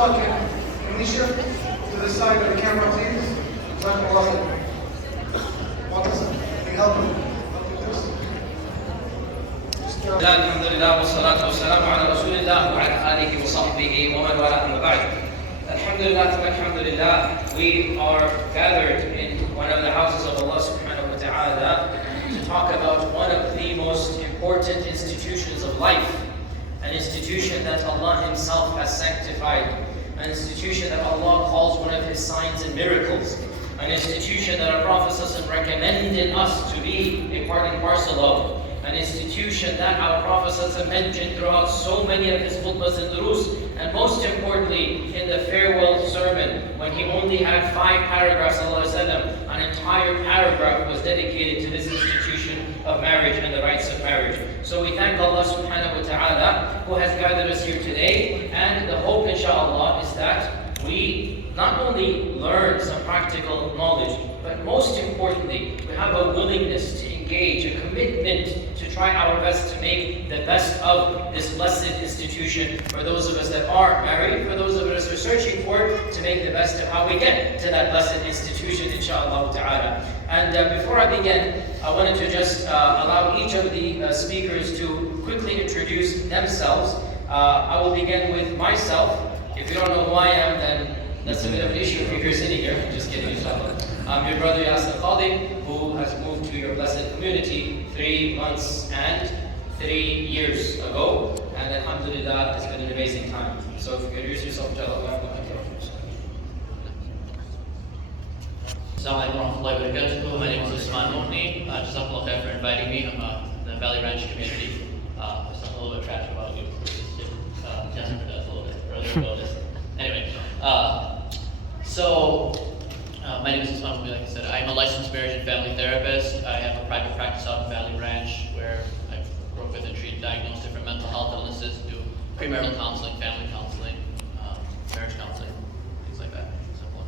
Inshallah, can we shift to the side of the camera, please? Jazakumullah khair. Can you help me? Alhamdulillah, wassalatu wassalamu ala rasulillah wa ala alihi wa sahbihi wa man wala amma ba'd. Alhamdulillah, we are gathered in one of the houses of Allah subhanahu wa ta'ala to talk about one of the most important institutions of life, an institution that Allah Himself has sanctified, an institution that Allah calls one of His signs and miracles, an institution that our Prophet recommended us to be a part and parcel of, an institution that our Prophet mentioned throughout so many of his khutbahs and durus, and most importantly in the farewell sermon when he only had 5 paragraphs, an entire paragraph was dedicated to this institution of marriage and the rights of marriage. So we thank Allah subhanahu wa ta'ala who has gathered us here today, and the hope inshallah is that we not only learn some practical knowledge, but most importantly we have a willingness to engage, a commitment to try our best to make the best of this blessed institution for those of us that are married, for those of us who are searching for it, to make the best of how we get to that blessed institution, inshallah ta'ala. And before I begin, I wanted to just allow each of the speakers to quickly introduce themselves. I will begin with myself. If you don't know who I am, then that's a bit of an issue if you're sitting here. I'm just kidding, inshallah. I'm your brother Yasir Qadi, who has moved to your blessed community 3 months and 3 years ago. And alhamdulillah, it's been an amazing time. So if you could introduce yourself, inshallah. Assalamu alaikum wa rahmatullahi wa barakatuh. My name is Usman Mohni. Jazakallah khair for inviting me. I'm the Valley Ranch community. There's something a little bit trash about you. Jasper does a little bit earlier notice. Anyway, my name is Usman Mohni, like I said. I'm a licensed marriage and family therapist. I have a private practice out in Valley Ranch where I work with and treat, diagnose different mental health illnesses, do premarital counseling, family counseling, marriage counseling, things like that. Simple.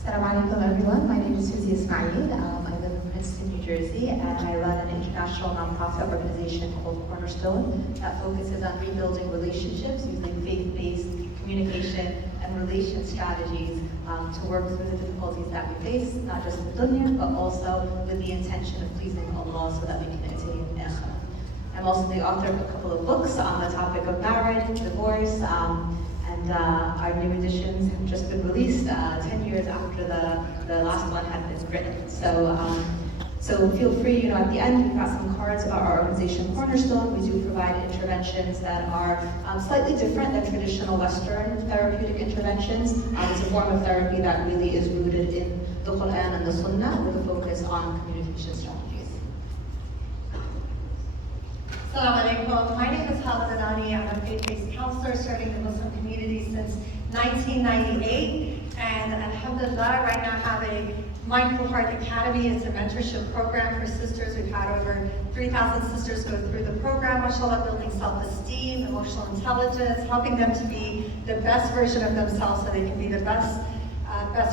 Assalamu alaikum everyone, my name is Susie Ismail. I live in Princeton, New Jersey, and I run an international nonprofit organization called Cornerstone that focuses on rebuilding relationships using faith-based communication and relation strategies to work through the difficulties that we face, not just in dunya, but also with the intention of pleasing Allah so that we can attain akhirah. I'm also the author of a couple of books on the topic of marriage, divorce, and our new editions have just been released 10 years after the last one had been written. So feel free, at the end we've got some cards about our organization Cornerstone. We do provide interventions that are slightly different than traditional Western therapeutic interventions. It's a form of therapy that really is rooted in the Quran and the Sunnah with a focus on communication strategies. Assalamu alaikum. My name is Hala Danani. I'm a faith-based counselor serving the Muslim community since 1998. And alhamdulillah, right now I have a Mindful Heart Academy. It's a mentorship program for sisters. We've had over 3,000 sisters go through the program, mashallah, building self-esteem, emotional intelligence, helping them to be the best version of themselves so they can be the best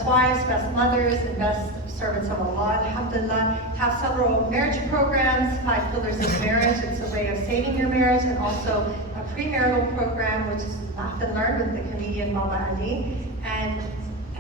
wives, best mothers, and best servants of Allah. Alhamdulillah, have several marriage programs, 5 pillars of marriage. It's a way of saving your marriage, and also a premarital program, which is laughed and learned with the comedian Baba Ali. And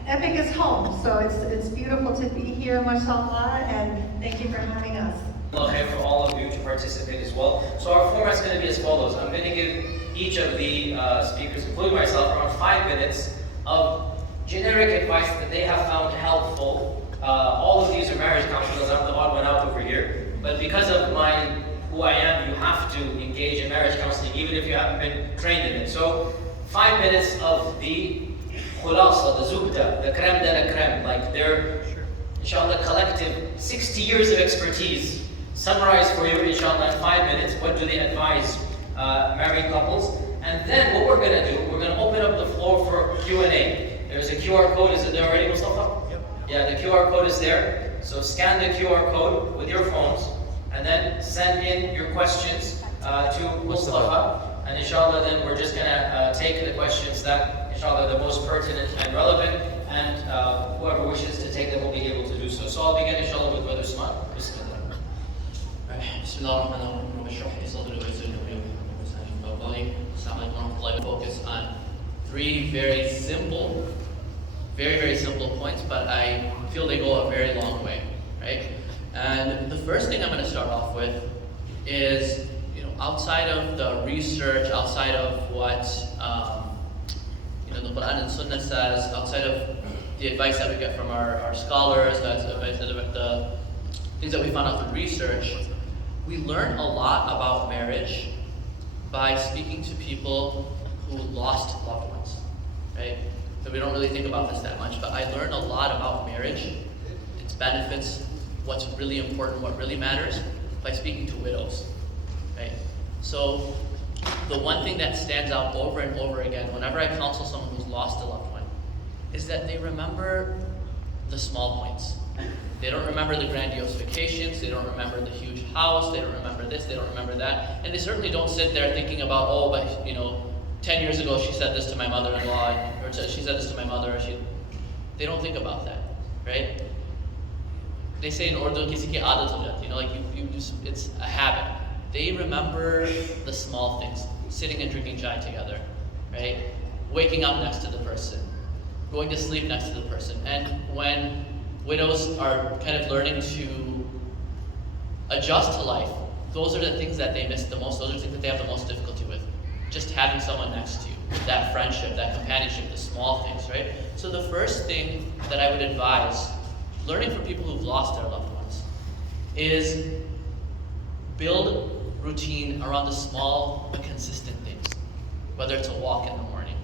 Epic is home, so it's beautiful to be here, mashallah, and thank you for having us. Okay, for all of you to participate as well. So our format is going to be as follows. I'm going to give each of the speakers, including myself, around 5 minutes of generic advice that they have found helpful. All of these are marriage counselors. I'm the odd one out over here. But because of who I am, you have to engage in marriage counseling, even if you haven't been trained in it. So 5 minutes of the khulasa, the zubda, the creme de la creme, like their, inshallah, collective 60 years of expertise. Summarize for you, inshallah, in 5 minutes, what do they advise married couples. And then what we're going to do, we're going to open up the floor for Q&A. There's a QR code, is it there already, Mustafa? Yep. Yeah, the QR code is there. So scan the QR code with your phones, and then send in your questions to Mustafa. And inshallah, then we're just going to take the questions that, inshallah, are the most pertinent and relevant, and whoever wishes to take them will be able to do so. So I'll begin, inshallah, with Brother Usman. Bismillah. Bismillah ar-Rahman ar-Rahim. Assalamu alaikum three very simple points, but I feel they go a very long way, right? And the first thing I'm going to start off with is, outside of the research, outside of what the Quran and Sunnah says, outside of the advice that we get from our scholars, the things that we found out through research, we learn a lot about marriage by speaking to people who lost loved ones, right? So we don't really think about this that much, but I learned a lot about marriage, its benefits, what's really important, what really matters, by speaking to widows, right? So the one thing that stands out over and over again whenever I counsel someone who's lost a loved one is that they remember the small points. They don't remember the grandiose vacations, they don't remember the huge house, they don't remember this, they don't remember that, and they certainly don't sit there thinking about, 10 years ago she said this to my mother-in-law, or she said this to my mother, they don't think about that, right? They say in Urdu, kisi ki aadat ho jati, you just, it's a habit. They remember the small things, sitting and drinking chai together, right? Waking up next to the person, going to sleep next to the person. And when widows are kind of learning to adjust to life, those are the things that they miss the most, those are the things that they have the most difficulty with. Just having someone next to you, that friendship, that companionship, the small things, right? So the first thing that I would advise, learning from people who've lost their loved ones, is build routine around the small but consistent things. Whether it's a walk in the morning,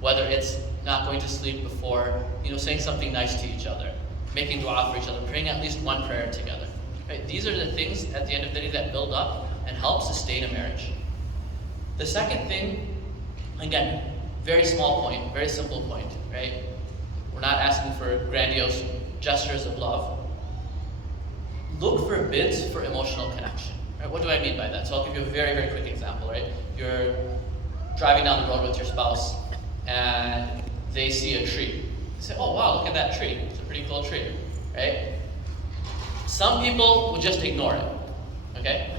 whether it's not going to sleep before, saying something nice to each other, making dua for each other, praying at least one prayer together. Right? These are the things at the end of the day that build up and help sustain a marriage. The second thing, again, very small point, very simple point, right? We're not asking for grandiose gestures of love. Look for bids for emotional connection. Right? What do I mean by that? So I'll give you a very, very quick example, right? You're driving down the road with your spouse and they see a tree. They say, oh wow, look at that tree. It's a pretty cool tree, right? Some people will just ignore it, okay?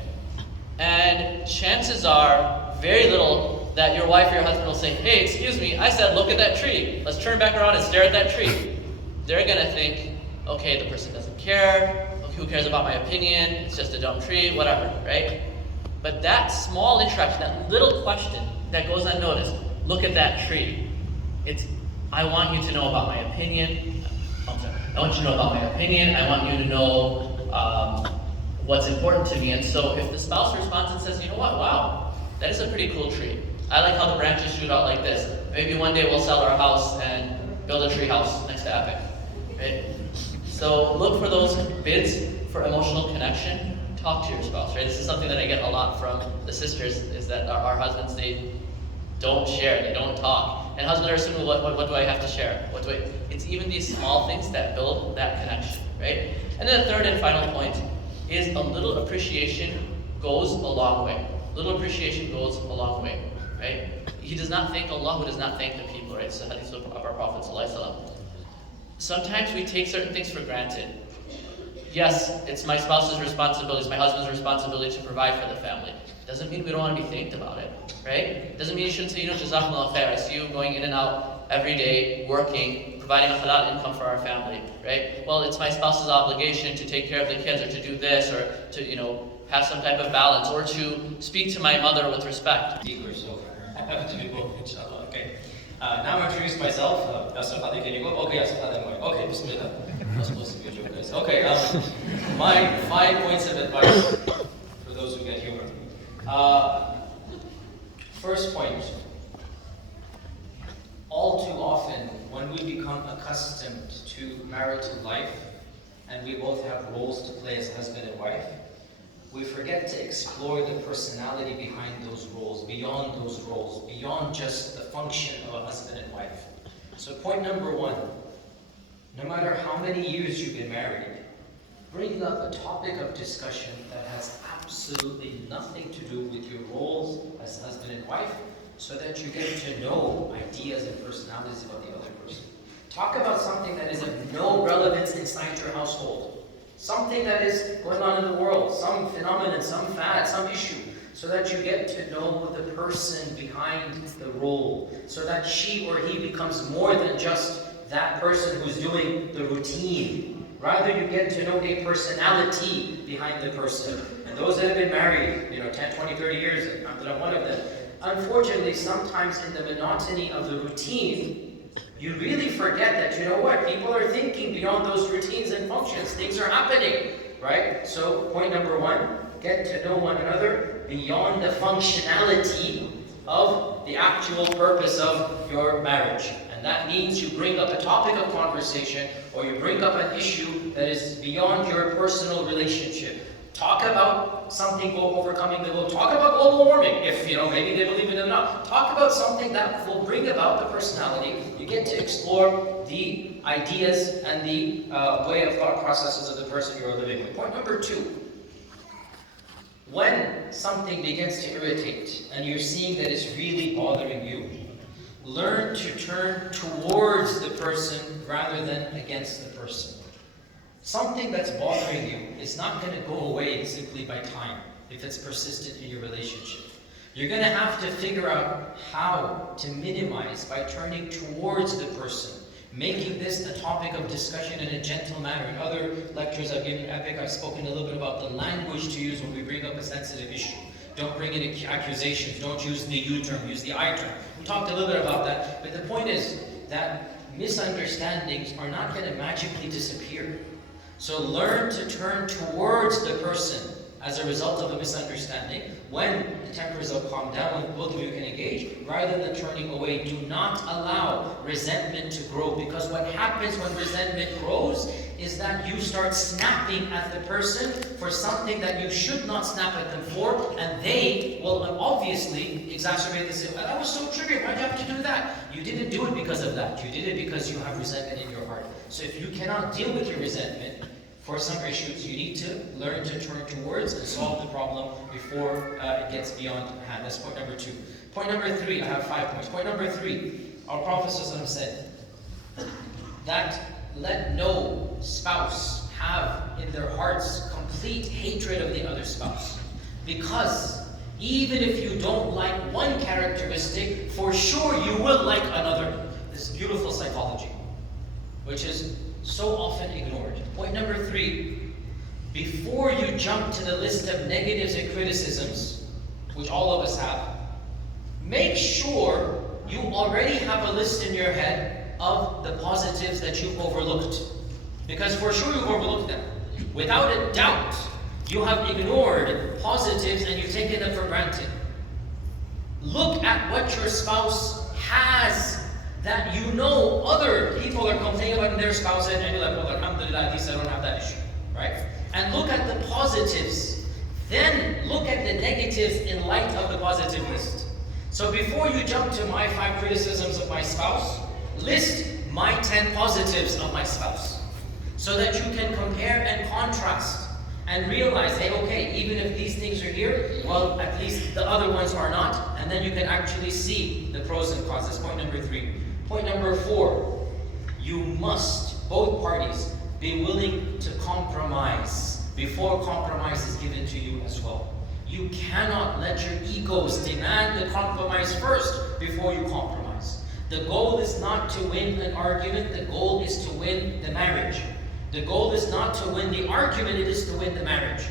And chances are very little that your wife or your husband will say, hey, excuse me, I said look at that tree. Let's turn back around and stare at that tree. They're gonna think, okay, the person doesn't care, who cares about my opinion, it's just a dumb tree, whatever, right? But that small interaction, that little question that goes unnoticed, look at that tree. I want you to know about my opinion. I want you to know about my opinion. I want you to know what's important to me. And so if the spouse responds and says, you know what, wow, that is a pretty cool tree. I like how the branches shoot out like this. Maybe one day we'll sell our house and build a tree house next to Epic, right? So look for those bids for emotional connection. Talk to your spouse, right? This is something that I get a lot from the sisters, is that our husbands, they don't share, they don't talk. And husbands are assuming, what do I have to share? It's even these small things that build that connection, right? And then the third and final point is a little appreciation goes a long way. Little appreciation goes a long way, right? He does not thank Allah who does not thank the people, right? It's the hadith of our Prophet ﷺ. Sometimes we take certain things for granted. Yes, it's my spouse's responsibility, it's my husband's responsibility to provide for the family. Doesn't mean we don't want to be thanked about it, right? Doesn't mean you shouldn't say, Jazakumullah khair, I see you going in and out every day, working, providing a halal income for our family, right? Well, it's my spouse's obligation to take care of the kids, or to do this, or to, have some type of balance, or to speak to my mother with respect. Or so. I have to be both, inshallah. Okay. Now I'm introduce myself. Yasir Khadi, can you go? Okay, Yasir Khadi, I'm going. Okay, bismillah. I'm not supposed to be a joke, guys. Okay, my 5 points of advice for those who get humor. First point. All too often, when we become accustomed to marital life, and we both have roles to play as husband and wife, we forget to explore the personality behind those roles, beyond just the function of a husband and wife. So point number 1, no matter how many years you've been married, bring up a topic of discussion that has absolutely nothing to do with your roles as husband and wife, so that you get to know ideas and personalities about the other person. Talk about something that is of no relevance inside your household. Something that is going on in the world, some phenomenon, some fad, some issue. so that you get to know the person behind the role, so that she or he becomes more than just that person who's doing the routine. Rather, you get to know a personality behind the person. And those that have been married, 10, 20, 30 years, not that I'm one of them, unfortunately, sometimes in the monotony of the routine, you really forget that, you know what, people are thinking beyond those routines and functions. Things are happening, right? So, point number one, get to know one another beyond the functionality of the actual purpose of your marriage. And that means you bring up a topic of conversation, or you bring up an issue that is beyond your personal relationship. Talk about something overcoming the global. Talk about global warming, if maybe they believe in it or not. Talk about something that will bring about the personality. You get to explore the ideas and the way of thought processes of the person you're living with. Point number two. When something begins to irritate and you're seeing that it's really bothering you, learn to turn towards the person rather than against the person. Something that's bothering you is not going to go away simply by time if it's persistent in your relationship. You're going to have to figure out how to minimize by turning towards the person, making this a topic of discussion in a gentle manner. In other lectures I've given EPIC, I've spoken a little bit about the language to use when we bring up a sensitive issue. Don't bring in accusations. Don't use the you term, use the I term. We talked a little bit about that, but the point is that misunderstandings are not going to magically disappear. So learn to turn towards the person as a result of a misunderstanding. When the tempers will calm down, when both of you can engage, rather than turning away. Do not allow resentment to grow, because what happens when resentment grows is that you start snapping at the person for something that you should not snap at them for, and they will obviously exacerbate this. I was so triggered, why'd you have to do that? You didn't do it because of that. You did it because you have resentment in your heart. So if you cannot deal with your resentment for some issues, you need to learn to turn towards and solve the problem before it gets beyond hand. That's point number two. Point number three, I have 5 points. Point number three, our Prophet ﷺ said that let no spouse have in their hearts complete hatred of the other spouse. Because even if you don't like one characteristic, for sure you will like another. This beautiful psychology, which is so often ignored. Point number three, before you jump to the list of negatives and criticisms, which all of us have, make sure you already have a list in your head of the positives that you've overlooked. Because for sure you've overlooked them. Without a doubt, you have ignored positives and you've taken them for granted. Look at what your spouse has that you know other people are complaining about in their spouses, and you're like, well, alhamdulillah, at least I don't have that issue, right? And look at the positives. Then look at the negatives in light of the positive list. So before you jump to my 5 criticisms of my spouse, list my 10 positives of my spouse. So that you can compare and contrast and realize, hey, okay, even if these things are here, well, at least the other ones are not. And then you can actually see the pros and cons. That's point number 3. Point number 4, you must, both parties, be willing to compromise before compromise is given to you as well. You cannot let your egos demand the compromise first before you compromise. The goal is not to win an argument, the goal is to win the marriage. The goal is not to win the argument, it is to win the marriage.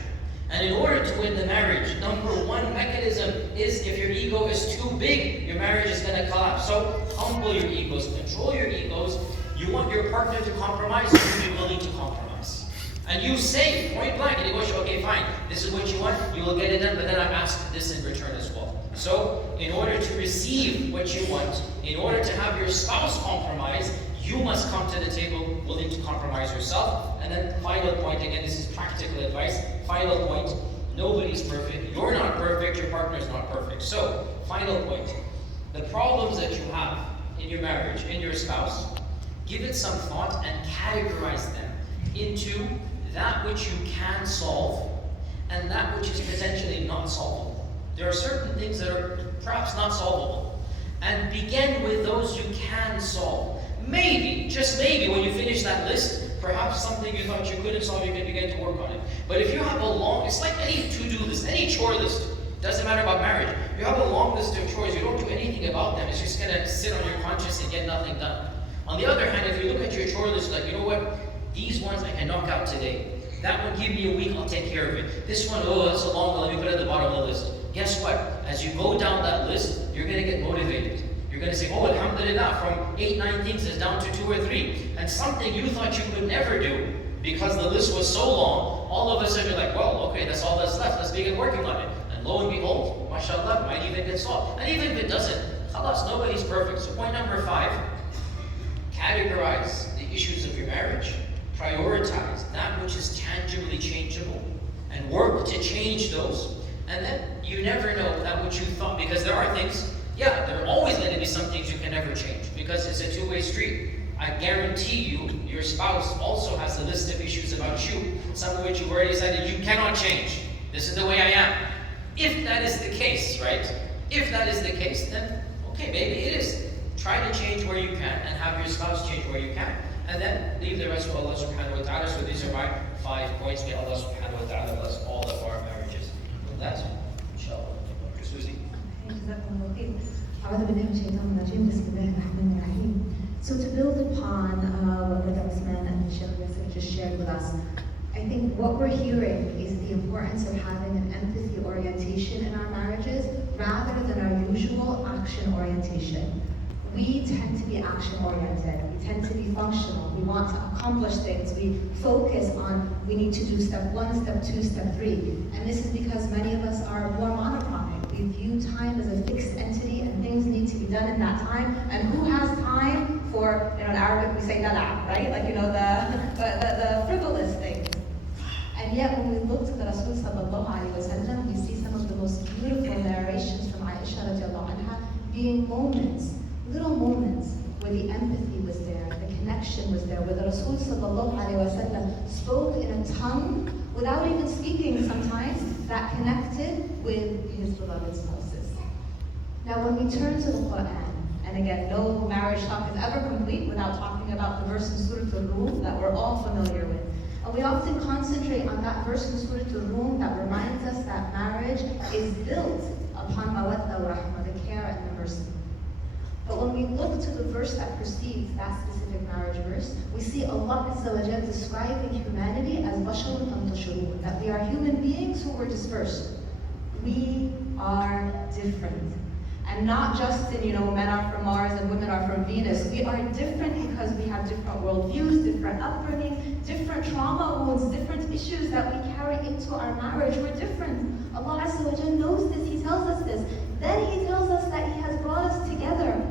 And in order to win the marriage, number 1 mechanism is if your ego is too big, your marriage is going to collapse. So humble your egos, control your egos. You want your partner to compromise, you should be willing to compromise. And you say point blank, and you go, okay, fine, this is what you want, you will get it done, but then I ask this in return as well. So in order to receive what you want, in order to have your spouse compromise, you must come to the table willing to compromise yourself. And then final point, again, this is practical advice. Final point, nobody's perfect. You're not perfect, your partner is not perfect. So, final point, the problems that you have in your marriage, in your spouse, give it some thought and categorize them into that which you can solve and that which is potentially not solvable. There are certain things that are perhaps not solvable. And begin with those you can solve. Maybe, just maybe, when you finish that list, perhaps something you thought you couldn't solve, you can begin to work on it. But if you have a long, it's like any to-do list, any chore list. Doesn't matter about marriage. You have a long list of chores, you don't do anything about them, it's just gonna sit on your conscience and get nothing done. On the other hand, if you look at your chore list, like, you know what, these ones I can knock out today. That one, give me a week, I'll take care of it. This one, oh, that's a long one, let me put it at the bottom of the list. Guess what? As you go down that list, you're gonna get motivated. You're gonna say, oh, alhamdulillah, from 8, 9 things is down to 2 or 3. And something you thought you could never do, because the list was so long, all of a sudden you're like, well, okay, that's all that's left, let's begin working on it. And lo and behold, mashallah, might even get solved. And even if it doesn't, khalas, nobody's perfect. So point number 5, categorize the issues of your marriage. Prioritize that which is tangibly changeable and work to change those. And then you never know that which you thought, because there are things, yeah, there are always going to be some things you can never change, because it's a two-way street. I guarantee you, your spouse also has a list of issues about you, some of which you've already decided you cannot change. This is the way I am. If that is the case, right? If that is the case, then okay, maybe it is. Try to change where you can and have your spouse change where you can. And then leave the rest to Allah subhanahu wa ta'ala. So these are my 5 points. May Allah subhanahu wa ta'ala bless all of our marriages. With that, inshallah. Dr. Susie. أعوذ بالله من الشيطان الرجيم. بسم الله الرحمن الرحيم. So to build upon what Brother Usman and Sheikh Yasser just shared with us, I think what we're hearing is the importance of having an empathy orientation in our marriages rather than our usual action orientation. We tend to be action-oriented. We tend to be functional. We want to accomplish things. We focus on, we need to do step 1, step 2, step 3. And this is because many of us are more monochronic. We view time as a fixed entity and things need to be done in that time. And who has time for, in Arabic we say dala, right? Like, the frivolous things. And yet when we look to the Rasul sallallahu alayhi wa sallam, we see some of the most beautiful narrations from Aisha radiallahu anha being moments, little moments where the empathy was there, the connection was there, where the Rasul sallallahu alayhi wa sallam spoke in a tongue without even speaking sometimes, that connected with his beloved spouses. Now when we turn to the Quran, and again, no marriage talk is ever complete without talking about the verse in Surah Al-Rum that we're all familiar with. And we often concentrate on that verse in Surah Al-Rum that reminds us that marriage is built upon mawadda wa rahmah, the care and the mercy. But when we look to the verse that precedes that specific marriage verse, we see Allah Azza wa Jal describing humanity as basharun antashurun, that we are human beings who were dispersed. We are different. And not just in, men are from Mars and women are from Venus. We are different because we have different worldviews, different upbringing, different trauma wounds, different issues that we carry into our marriage. We're different. Allah Azza wa Jal knows this, He tells us this. Then He tells us that He has brought us together.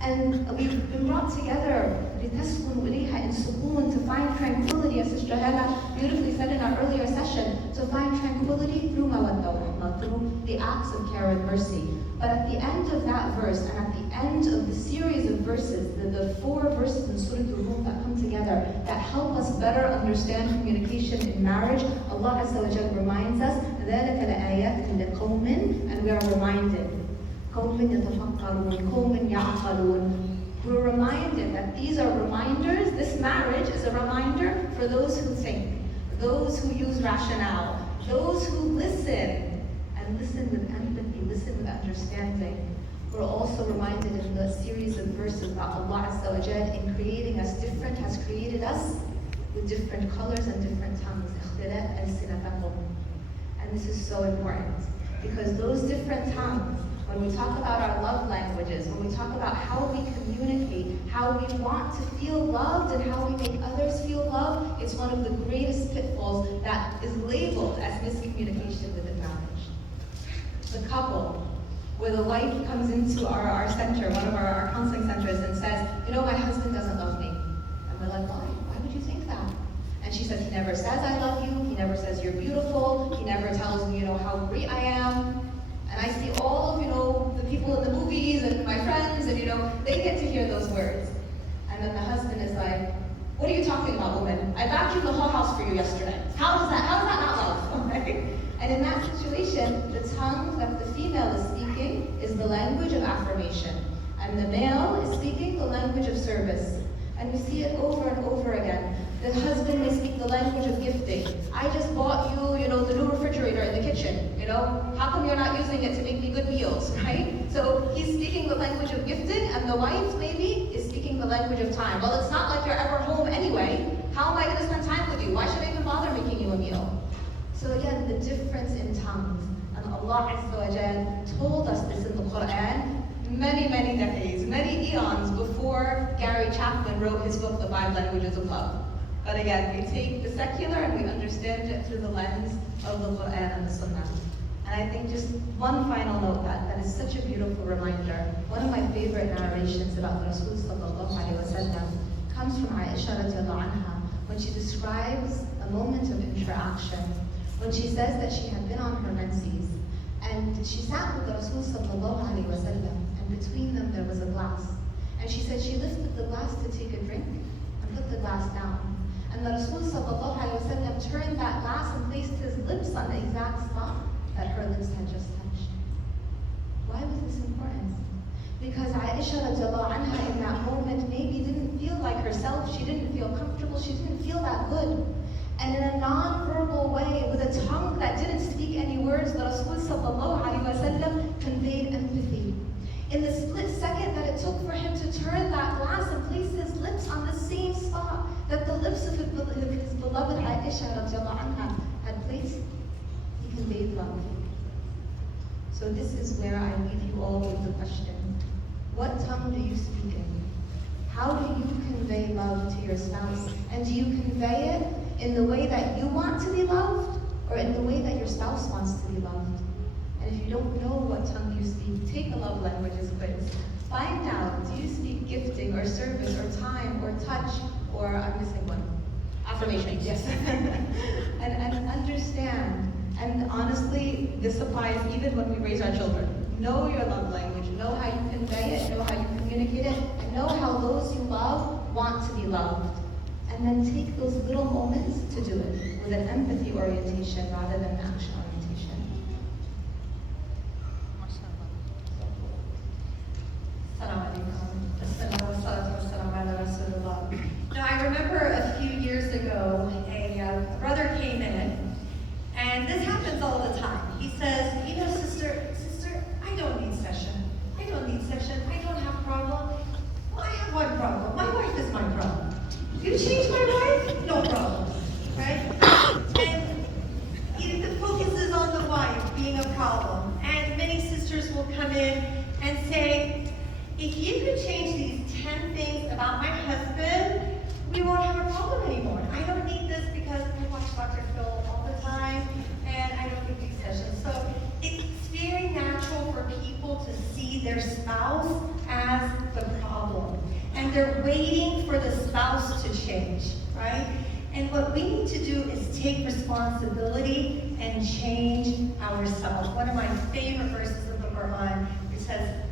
And we've been brought together لِتَسْكُنُوا إِلَيْهَا in sukoon, to find tranquility, as Sister Hannah beautifully said in our earlier session, to find tranquility through mawadda wa rahmah, through the acts of care and mercy. But at the end of that verse, and at the end of the series of verses, the 4 verses in Surah Al-Rum that come together, that help us better understand communication in marriage, Allah Azza wa Jalla reminds us, ذَلِكَ لَآيَاتٍ لِقَوْمٍ, and we are reminded, قَوْمٍ يَتَفَكَّرُونَ قَوْمٍ يَعْقَلُونَ. We're reminded that these are reminders, this marriage is a reminder for those who think, those who use rationale, those who listen, and listen with empathy, listen with understanding. We're also reminded in the series of verses that Allah Azza wa Jal, in creating us different, has created us with different colors and different tongues. And this is so important, because those different tongues, when we talk about our love languages, when we talk about how we communicate, how we want to feel loved and how we make others feel loved, it's one of the greatest pitfalls that is labeled as miscommunication within marriage. The couple, where the wife comes into our center, one of our counseling centers, and says, my husband doesn't love me. And we're like, why? Why would you think that? And she says, he never says I love you, he never says you're beautiful, he never tells me, how great I am. And I see all of, the people in the movies and my friends, and, they get to hear those words. And then the husband is like, what are you talking about, woman? I vacuumed the whole house for you yesterday. How is that not love? Right? And in that situation, the tongue that the female is speaking is the language of affirmation. And the male is speaking the language of service. And we see it over and over again. The husband may speak the language of gifting. I just bought you, the new refrigerator in the kitchen, How come you're not using it to make me good meals, right? So he's speaking the language of gifting, and the wife maybe is speaking the language of time. Well, it's not like you're ever home anyway. How am I going to spend time with you? Why should I even bother making you a meal? So again, the difference in tongues. And Allah Azza wa Jal told us this in the Quran many, many decades, many eons before Gary Chapman wrote his book, The 5 Languages of Love. But again, we take the secular and we understand it through the lens of the Quran and the Sunnah. And I think just one final note that is such a beautiful reminder. One of my favorite narrations about Rasul sallallahu alaihi wasallam comes from Aisha radiallahu anha when she describes a moment of interaction. When she says that she had been on her menses and she sat with the Rasul sallallahu alaihi wasallam, and between them there was a glass. And she said she lifted the glass to take a drink and put the glass down. And the Rasul sallallahu alaihi wasallam turned that glass and placed his lips on the exact spot that her lips had just touched. Why was this important? Because Aisha radiallahu anha in that moment maybe didn't feel like herself, she didn't feel comfortable, she didn't feel that good. And in a non-verbal way, with a tongue that didn't speak any words, the Rasul sallallahu alaihi wasallam conveyed empathy. In the split second that it took for him to turn that glass and place his lips on the same spot that the lips of his beloved Aisha radiallahu anha had placed, he conveyed love. So this is where I leave you all with the question. What tongue do you speak in? How do you convey love to your spouse? And do you convey it in the way that you want to be loved, or in the way that your spouse wants to be loved? And if you don't know what tongue you speak, take a love languages quiz. Find out, do you speak gifting or service or time or touch, or I'm missing one. Affirmation, yes. and understand. And honestly, this applies even when we raise our children. Know your love language, know how you convey it, know how you communicate it, and know how those you love want to be loved. And then take those little moments to do it with an empathy orientation rather than an action orientation. Now, I remember a few years ago, a brother came in, and this happens all the time. He says, sister, I don't need session. I don't have a problem. Well, I have one problem. My wife is my problem. You change my wife? No problem, right? And the focus is on the wife being a problem. And many sisters will come in and say, if you could change these 10 things about my husband, we won't have a problem anymore. I don't need this because I watch Dr. Phil all the time, and I don't need these sessions. So it's very natural for people to see their spouse as the problem. And they're waiting for the spouse to change, right? And what we need to do is take responsibility and change ourselves. One of my favorite verses of the Quran, it says,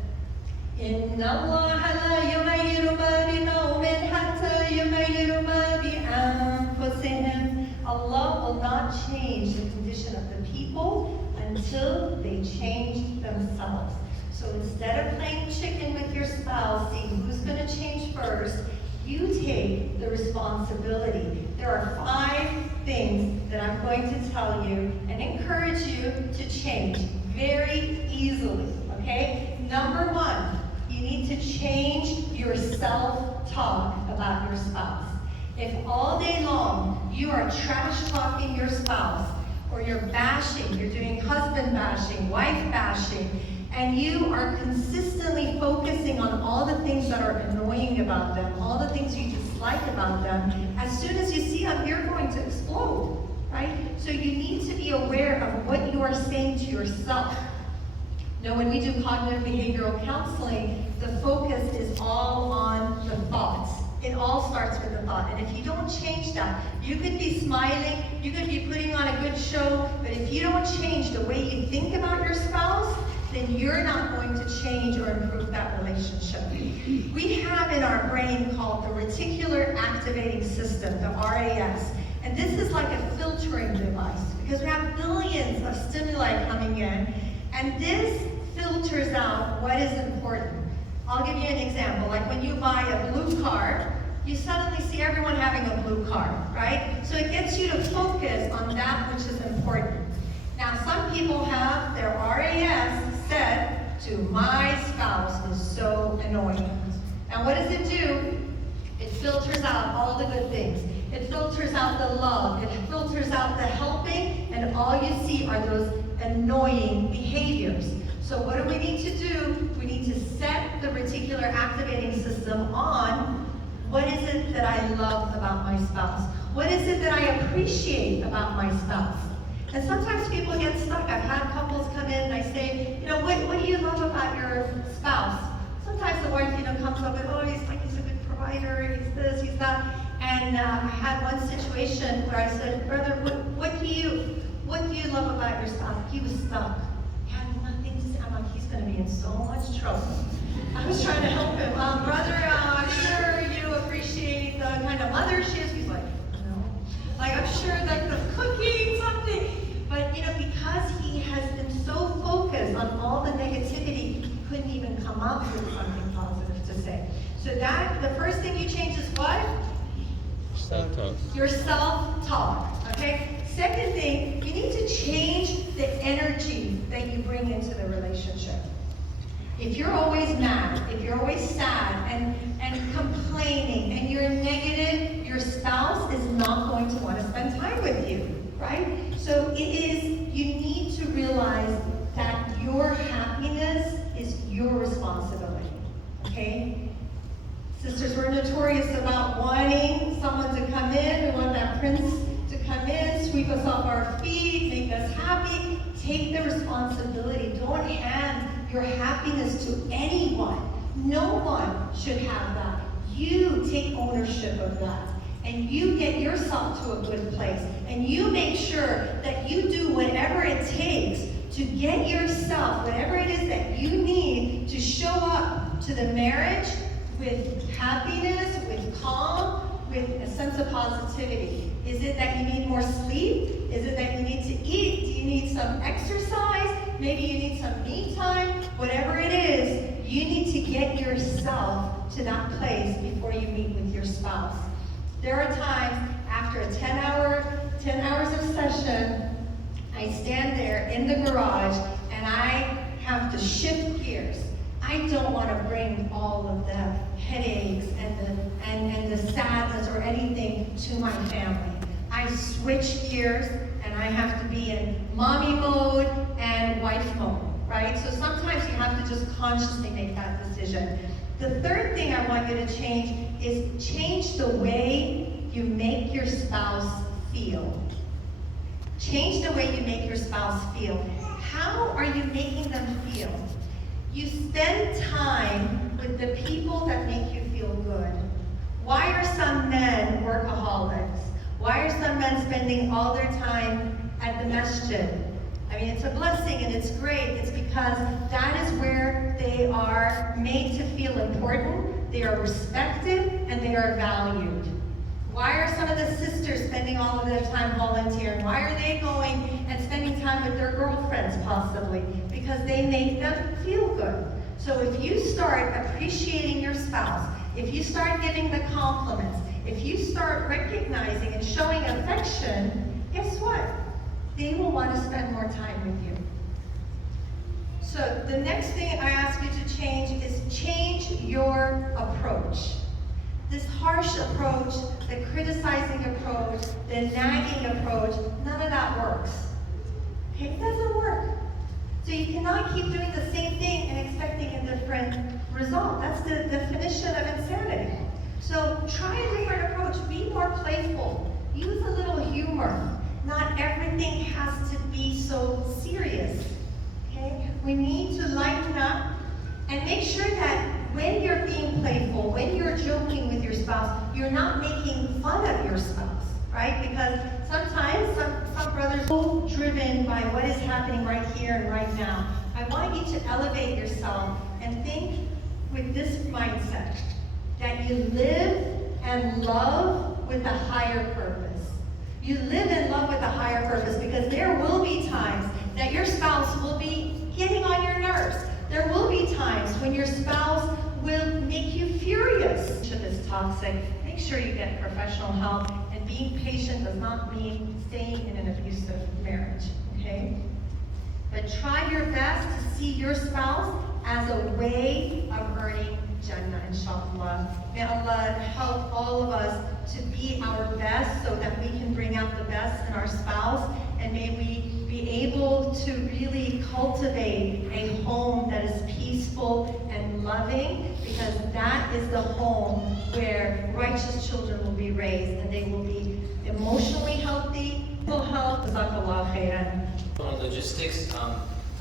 إِنَّ اللَّهَ لَا يُغَيِّرُ مَا بِقَوْمٍ حَتَّى يُغَيِّرُ مَا بِأَنفُسِهِمْ. Allah will not change the condition of the people until they change themselves. So instead of playing chicken with your spouse, seeing who's going to change first, you take the responsibility. There are 5 things that I'm going to tell you and encourage you to change very easily, okay? Number 1, you need to change your self-talk about your spouse. If all day long you are trash-talking your spouse, or you're bashing, you're doing husband bashing, wife bashing, and you are consistently focusing on all the things that are annoying about them, all the things you dislike about them, as soon as you see them, you're going to explode, right? So you need to be aware of what you are saying to yourself. Now, when we do cognitive behavioral counseling, the focus is all on the thoughts. It all starts with the thought. And if you don't change that, you could be smiling, you could be putting on a good show, but if you don't change the way you think about your spouse, then you're not going to change or improve that relationship. We have in our brain called the reticular activating system, the RAS. And this is like a filtering device because we have billions of stimuli coming in, and this filters out what is important. I'll give you an example. Like when you buy a blue car, you suddenly see everyone having a blue card, right? So it gets you to focus on that which is important. Now, some people have their RAS set to "my spouse is so annoying." Now, what does it do? It filters out all the good things. It filters out the love. It filters out the helping, and all you see are those annoying behaviors. So what do we need to do? We need to set the reticular activating system on what is it that I love about my spouse? What is it that I appreciate about my spouse? And sometimes people get stuck. I've had couples come in and I say, what do you love about your spouse? Sometimes the wife, comes up with, he's a good provider, he's this, he's that. And I had one situation where I said, brother, what do you love about your spouse? He was stuck. He had nothing to say. I'm like, he's going to be in so much trouble. I was trying to help him. Brother, I'm sure you appreciate the kind of mother she is. He's like, no. Like, I'm sure that the cooking, something. But, because he has been so focused on all the negativity, he couldn't even come up with something positive to say. So the first thing you change is what? Self-talk. Your self-talk, okay? Second thing, you need to change the energy that you bring into the relationship. If you're always mad, if you're always sad and complaining and you're negative, your spouse is not going to want to spend time with you, right? So you need to realize that your happiness is your responsibility, okay? Sisters, we're notorious about wanting someone to come in. We want that prince to come in, sweep us off our feet, make us happy. Take the responsibility. Don't hand your happiness to anyone. No one should have that. You take ownership of that. And you get yourself to a good place. And you make sure that you do whatever it takes to get yourself, whatever it is that you need to show up to the marriage with happiness, with calm, with a sense of positivity. Is it that you need more sleep? Is it that you need to eat? Do you need some exercise? Maybe you need some me time? Whatever it is, you need to get yourself to that place before you meet with your spouse. There are times after a 10 hours of session, I stand there in the garage and I have to shift gears. I don't want to bring all of the headaches and the sadness or anything to my family. I switch gears and I have to be in mommy mode and wife mode, right? So sometimes you have to just consciously make that decision. The third thing I want you to change is change the way you make your spouse feel. Change the way you make your spouse feel. How are you making them feel? You spend time with the people that make you feel good. Why are some men workaholics? Why are some men spending all their time at the masjid? I mean, it's a blessing and it's great. It's because that is where they are made to feel important, they are respected, and they are valued. Why are some of the sisters spending all of their time volunteering? Why are they going and spending time with their girlfriends, possibly? Because they make them feel good. So if you start appreciating your spouse, if you start giving the compliments, if you start recognizing and showing affection, guess what? They will want to spend more time with you. So the next thing I ask you to change is change your approach. This harsh approach, the criticizing approach, the nagging approach, none of that works. Okay, it doesn't work. So you cannot keep doing the same thing and expecting a different result. That's the definition of insanity. So try a different approach. Be more playful. Use a little humor. Not everything has to be so serious. Okay? We need to lighten up and make sure that when you're being playful, when you're joking with your spouse, you're not making fun of your spouse, right? Because sometimes some brothers are so driven by what is happening right here and right now. I want you to elevate yourself and think with this mindset, that you live and love with a higher purpose. You live and love with a higher purpose because there will be times that your spouse will be getting on your nerves. There will be times when your spouse will make you furious. It's toxic. Make make sure you get professional help. And being patient does not mean staying in an abusive marriage, okay? But try your best to see your spouse as a way of earning Jannah, inshallah. May Allah help all of us to be our best so that we can bring out the best in our spouse, and may we be able to really cultivate a home that is peaceful and loving, because that is the home where righteous children will be raised, and they will be emotionally healthy, mental health. Jazakallah khairan. On logistics,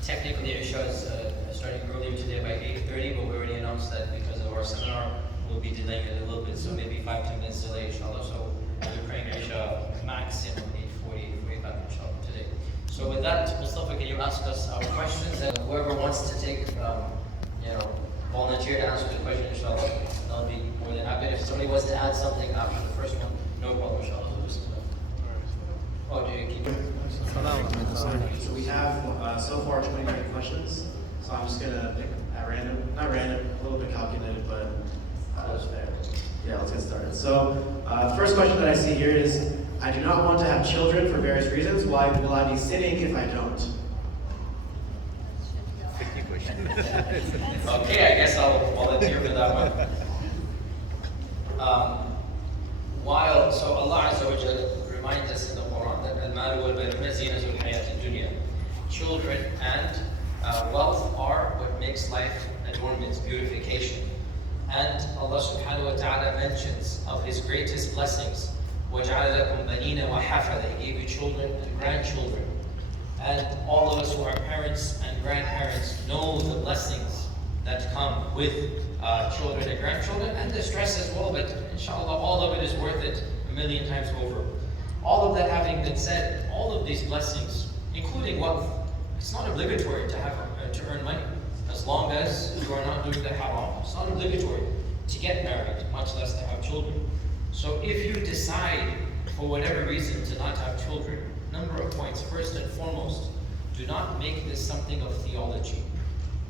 technically Isha is starting earlier today by 8:30, but we already announced that because of our seminar, we'll be delaying it a little bit, so maybe 5-10 minutes delay, inshallah. So we're praying Isha maximum 8:45 inshallah today. So with that, Mustafa, can you ask us our questions? And whoever wants to take, volunteer to answer the question, inshallah, I'll be more than happy. If somebody wants to add something after the first one, no problem, inshallah. Oh, do you keep it? So we have so far 29 questions. So I'm just gonna pick at random, not random, a little bit calculated, but yeah, let's get started. So the first question that I see here is, I do not want to have children for various reasons. Why will I be sinning if I don't? Okay, I guess I'll volunteer for that one. So Allah Azza wa Jalla reminds us in the Quran that al-malu wal-banuna zinatul hayatid dunya. Children and wealth are what makes life adornment, beautification. And Allah subhanahu wa ta'ala mentions of His greatest blessings, وَجَعَلَ لَكُمْ بَنِينَ وَحَفَدًا. He gave you children and grandchildren. And all of us who are parents and grandparents know the blessings that come with children and grandchildren, and the stress as well, but inshallah all of it is worth it a million times over. All of that having been said, all of these blessings, including wealth, it's not obligatory to have to earn money, as long as you are not doing the haram. It's not obligatory to get married, much less to have children. So if you decide, for whatever reason, to not have children, number of points. First and foremost, do not make this something of theology.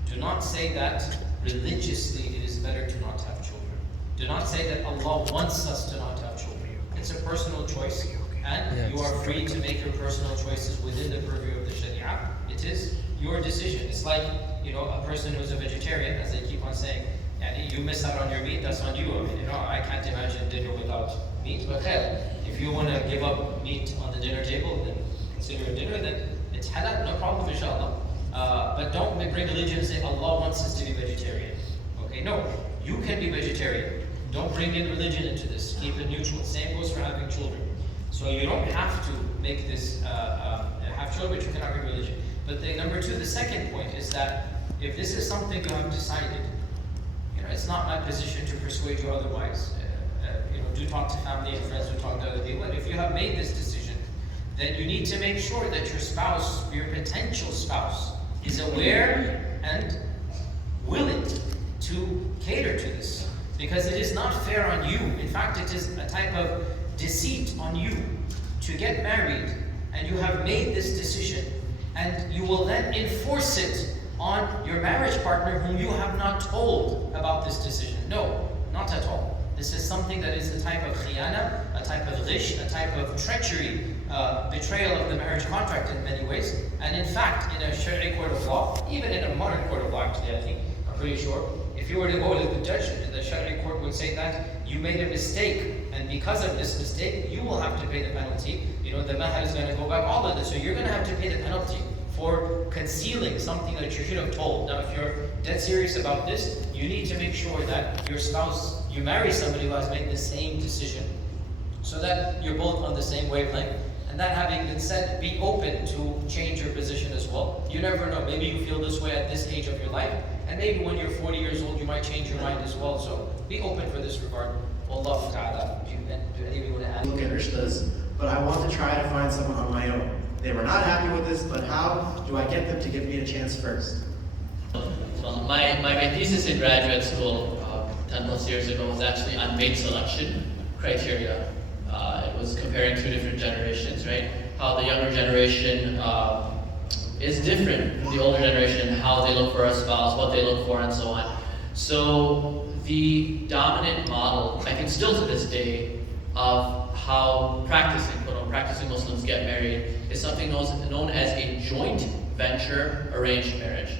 Do not say that religiously it is better to not have children. Do not say that Allah wants us to not have children. It's a personal choice, and you are free to make your personal choices within the purview of the Sharia. It is your decision. It's like, a person who's a vegetarian, as they keep on saying, you miss out on your meat, that's on you. I can't imagine dinner without meat, but if you want to give up meat on the dinner table, then consider it dinner, then it's halal, no problem, inshallah. But don't bring religion and say Allah wants us to be vegetarian. Okay, no, you can be vegetarian. Don't bring in religion into this. Keep it neutral. Same goes for having children. So you don't have to make this, have children, but you cannot bring religion. But number two, the second point is that if this is something you have decided, it's not my position to persuade you otherwise. Do talk to family and friends, do talk to other people. And if you have made this decision, then you need to make sure that your spouse, your potential spouse, is aware and willing to cater to this. Because it is not fair on you. In fact, it is a type of deceit on you to get married and you have made this decision, and you will then enforce it on your marriage partner whom you have not told about this decision. No, not at all. This is something that is a type of khiyana, a type of ghish, a type of treachery, betrayal of the marriage contract in many ways. And in fact, in a Shari'i court of law, even in a modern court of law actually, I think, I'm pretty sure, if you were to go to the judge, the Shari'i court would say that you made a mistake, and because of this mistake, you will have to pay the penalty. The mahar is going to go back, all of this, so you're going to have to pay the penalty for concealing something that you should have told. Now, if you're dead serious about this, you need to make sure that your spouse, you marry somebody who has made the same decision, so that you're both on the same wavelength. And that having been said, be open to change your position as well. You never know, maybe you feel this way at this age of your life, and maybe when you're 40 years old, you might change your mind as well. So be open for this regard. Wallahu ta'ala. Do any of you want to add? Look at rishtas, but I want to try to find someone on my own. They were not happy with this, but how do I get them to give me a chance first? So my thesis in graduate school 10 plus years ago was actually on mate selection criteria. It was comparing two different generations, right? How the younger generation is different from the older generation, how they look for a spouse, what they look for, and so on. So the dominant model, I think still to this day, of how practicing Muslims get married is something known as a joint venture arranged marriage.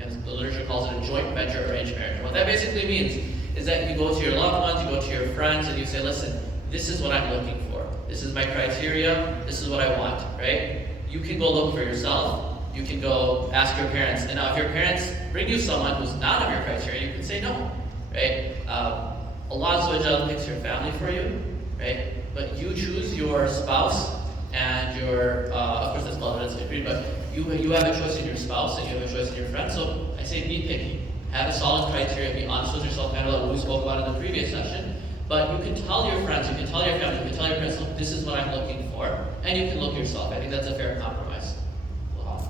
And the literature calls it a joint venture arranged marriage. And what that basically means is that you go to your loved ones, you go to your friends, and you say, listen, this is what I'm looking for. This is my criteria, this is what I want, right? You can go look for yourself, you can go ask your parents, and now if your parents bring you someone who's not of your criteria, you can say no, right? Allah Azza wa Jalla picks your family for you, right? But you choose your spouse and your, of course that's called red's agreed, but you have a choice in your spouse and you have a choice in your friend, so I say be picky. Have a solid criteria, be honest with yourself, kind of like what we spoke about in the previous session. But you can tell your friends, you can tell your family, you can tell your parents, look, this is what I'm looking for, and you can look yourself. I think that's a fair compromise. Wow.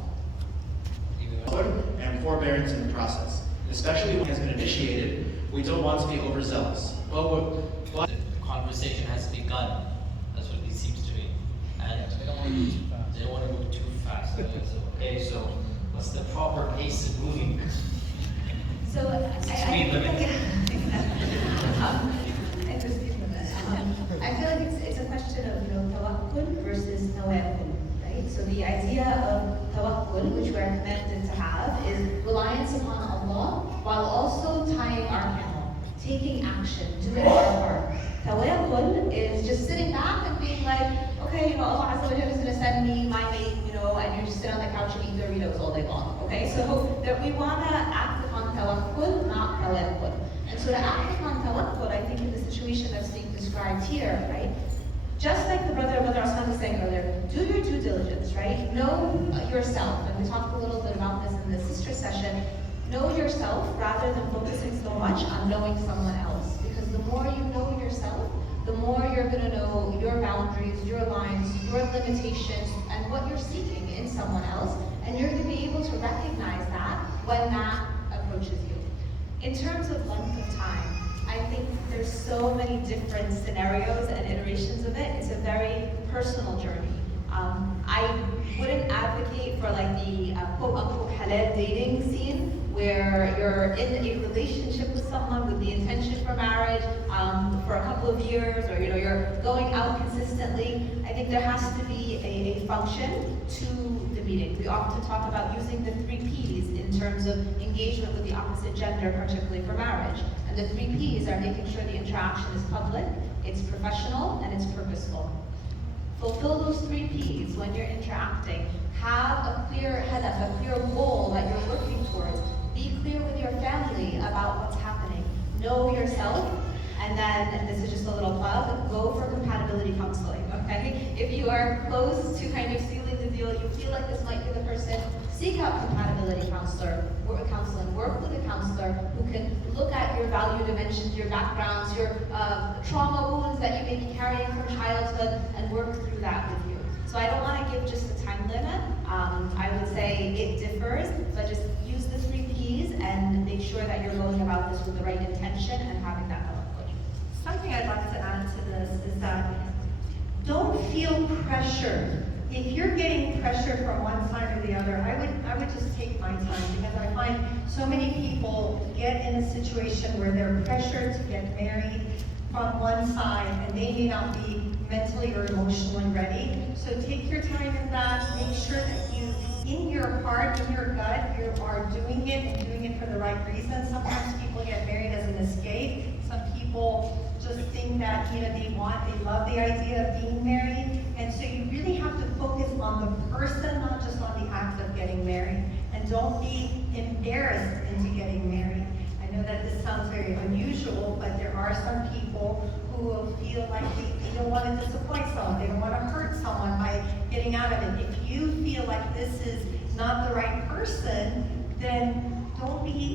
And forbearance in the process. Especially when it has been initiated, we don't want to be overzealous. The conversation has begun. That's what it seems to me. And they don't want to move too fast. Okay, so what's the proper pace of moving? So Speed limit. I feel like it's a question of tawakkul versus tawakkul, right? So the idea of tawakkul, which we're commanded to have, is reliance upon Allah while also tying our camel, taking action, doing our part. Tawakkul is just sitting back and being like, okay, Allah Azza wa Jalla is going to send me my mate, and you just sit on the couch and eat Doritos all day long. Okay, so that we want to act upon tawakkul, not tawakkul. And so to act upon tawakkul, I think in the situation that's being described here, right? Just like the brother Osman was saying earlier, do your due diligence, right? Know yourself. And we talked a little bit about this in the sister session. Know yourself rather than focusing so much on knowing someone else. Because the more you know yourself, the more you're going to know your boundaries, your lines, your limitations, and what you're seeking in someone else. And you're going to be able to recognize that when that approaches you. In terms of length of time, I think there's so many different scenarios and iterations of it. It's a very personal journey. I wouldn't advocate for like the quote-unquote halal dating scene where you're in a relationship with someone with the intention for marriage for a couple of years, or you're going out consistently. I think there has to be a function to the meeting. We often talk about using the 3 Ps in terms of engagement with the opposite gender, particularly for marriage. And the 3 Ps are making sure the interaction is public, it's professional, and it's purposeful. Fulfill those 3 Ps when you're interacting. Have a clear hadaf, a clear goal that you're working towards. Be clear with your family about what's happening. Know yourself, and then, this is just a little plug, go for compatibility counseling, okay? If you are close to kind of sealing the deal, you feel like this might be the person, seek out compatibility counseling. Work with a counselor who can look at your value dimensions, your backgrounds, your trauma wounds that you may be carrying from childhood, and work through that with you. So I don't want to give just a time limit. I would say it differs, but just use the 3 Ps and make sure that you're going about this with the right intention and having that knowledge. Something I'd like to add to this is that don't feel pressure. If you're getting pressure from one side or the other, I would just take my time, because I find so many people get in a situation where they're pressured to get married from one side and they may not be mentally or emotionally ready. So take your time in that. Make sure that you, in your heart, in your gut, you are doing it and doing it for the right reasons. Sometimes people get married as an escape. Some people just think that they love the idea of being married. And so you really have to focus on the person, not just on the act of getting married. And don't be embarrassed into getting married. I know that this sounds very unusual, but there are some people who will feel like they don't want to disappoint someone. They don't want to hurt someone by getting out of it. If you feel like this is not the right person, then don't be